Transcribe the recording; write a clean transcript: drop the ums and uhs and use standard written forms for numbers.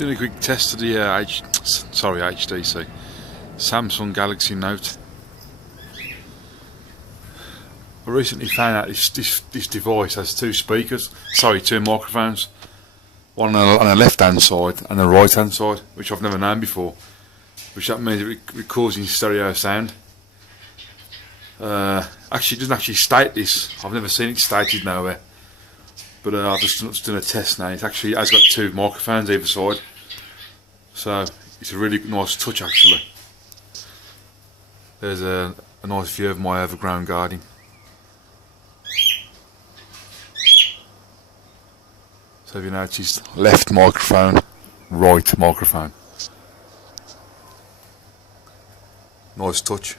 Doing a quick test of the HTC Samsung Galaxy Note. I recently found out this device has two microphones, one on the left hand side and the right hand side, which I've never known before. Which that means it records in stereo sound. Actually, it doesn't actually state this. I've never seen it stated nowhere. But I've just done a test now. It actually has got two microphones either side, so it's a really nice touch actually. There's a nice view of my overgrown garden. So if you notice, left microphone, right microphone. Nice touch.